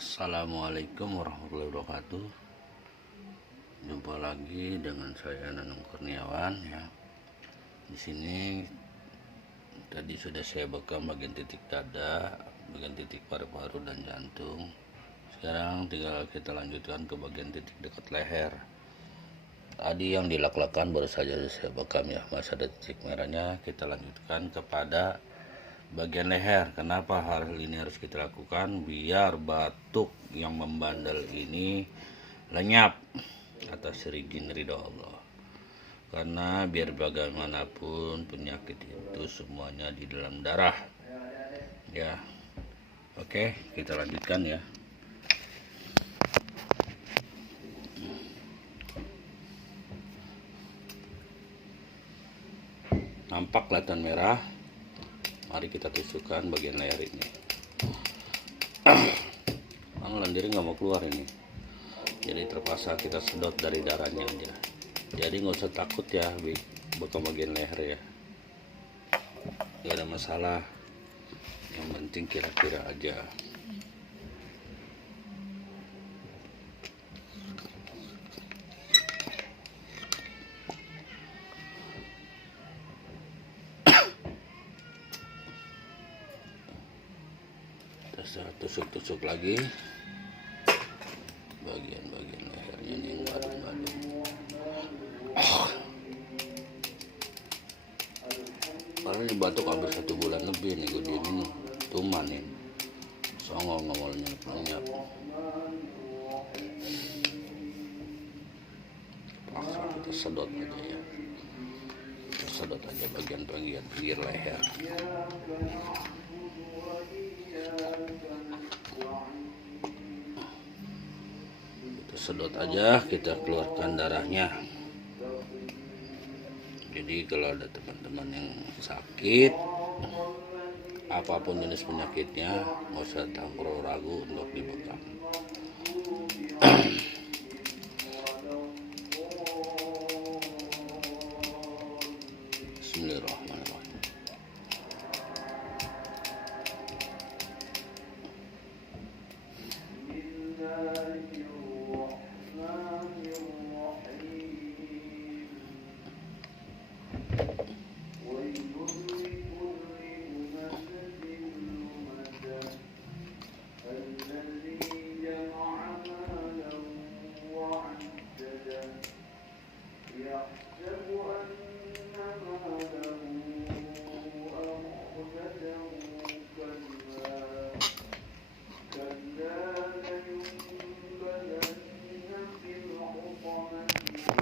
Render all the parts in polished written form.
Assalamualaikum warahmatullahi wabarakatuh. Jumpa lagi dengan saya Nanung Kurniawan ya. Di sini tadi sudah saya bekam bagian titik dada, bagian titik paru-paru dan jantung. Sekarang tinggal kita lanjutkan ke bagian titik dekat leher. Tadi yang dilak-lakan baru saja saya bekam ya, masih ada titik merahnya. Kita lanjutkan kepada bagian leher. Kenapa hal ini harus kita lakukan? Biar batuk yang membandel ini lenyap atas izin ridho Allah. Karena biar bagaimanapun penyakit itu semuanya di dalam darah ya. Oke, kita lanjutkan ya. Nampak kelihatan merah. Mari kita tusukkan bagian leher ini. Lendir nggak mau keluar ini, jadi terpaksa kita sedot dari darahnya aja. Jadi nggak usah takut ya bekam bagian leher ya, nggak ada masalah. Yang penting kira-kira aja. Tusuk-tusuk lagi bagian-bagian lehernya nih, yang badung-badung. Karena ini batuk hampir 1 bulan lebih nih gue diinin tuman nih, songong ngomolnya lenyap. Paksa kita sedot aja ya, kita sedot aja bagian-bagian pinggir leher. Sedot aja, kita keluarkan darahnya. Jadi kalau ada teman-teman yang sakit apapun jenis penyakitnya, nggak usah takut ragu untuk dibekam. Bismillahirrahmanirrahim.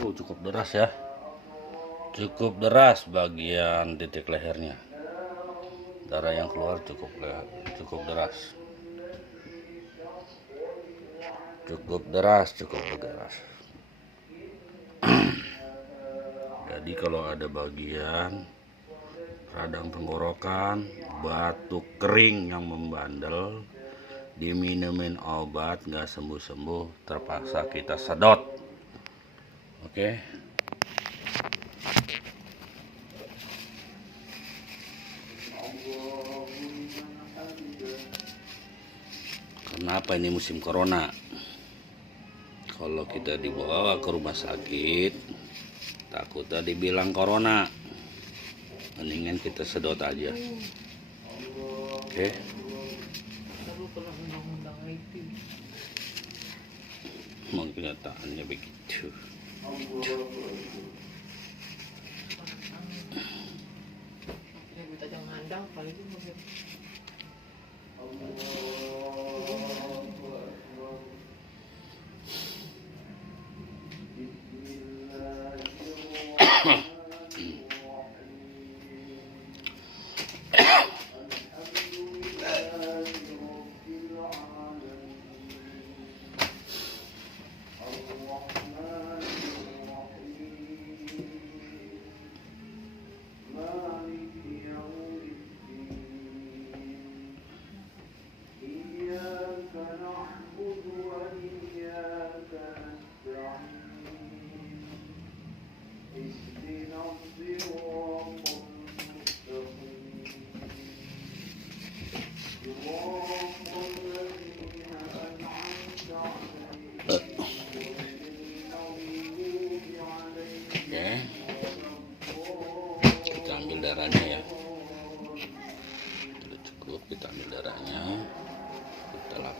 Cukup deras ya, cukup deras bagian titik lehernya. Darah yang keluar cukup deras, cukup deras. Jadi kalau ada bagian radang tenggorokan, batuk kering yang membandel, diminumin obat nggak sembuh-sembuh, terpaksa kita sedot. Oke. Kenapa ini musim corona? Kalau kita dibawa ke rumah sakit, takutnya dibilang corona. Mendingan kita sedot aja. Oke. Mungkin kenyataannya begitu.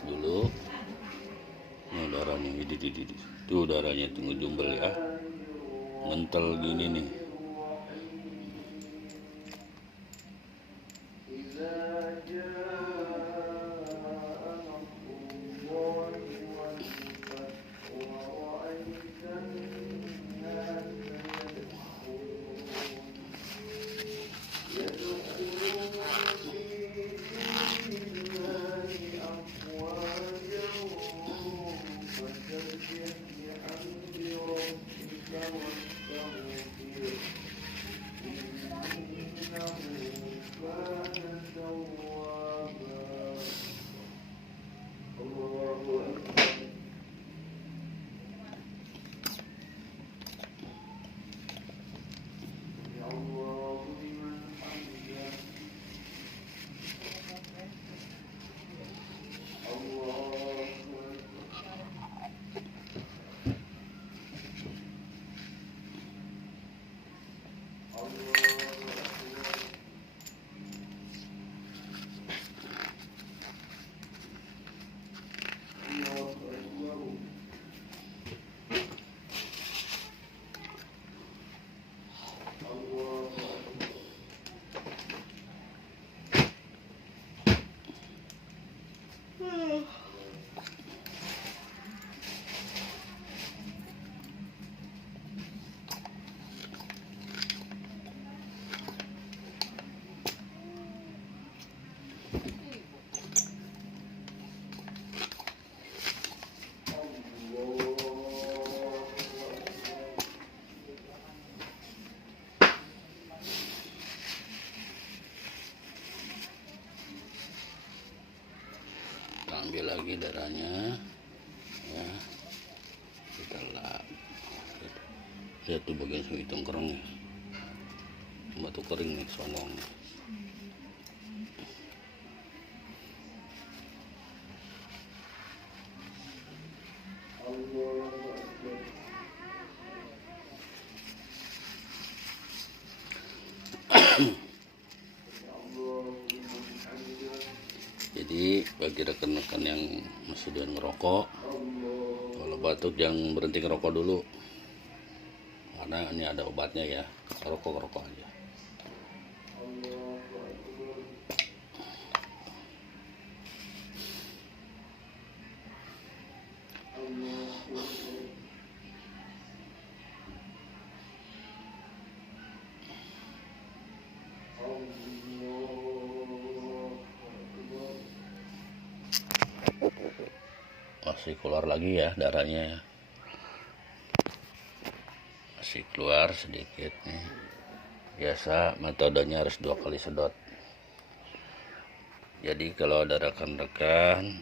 dulu. Ini darahnya, tuh darahnya, tunggu jumbel ya, mentel gini nih. Ambil lagi darahnya ya, kita lap. Lihat tuh bagian sini hitam kerengnya, batu kering nih songong. Jadi bagi rekan-rekan yang masih doyan ngerokok, kalau batuk jangan berhenti ngerokok dulu, karena ini ada obatnya ya. Rokok aja. Masih keluar lagi ya darahnya, masih keluar sedikit nih. Biasa metodenya harus 2 kali sedot. Jadi kalau ada rekan-rekan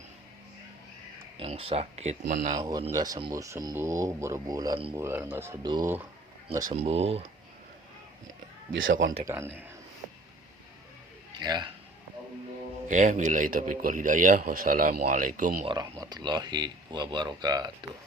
yang sakit menahun nggak sembuh-sembuh, berbulan-bulan nggak sembuh, bisa kontak aneh ya. Oke, billahi taufiq wal hidayah. Wassalamualaikum warahmatullahi wabarakatuh.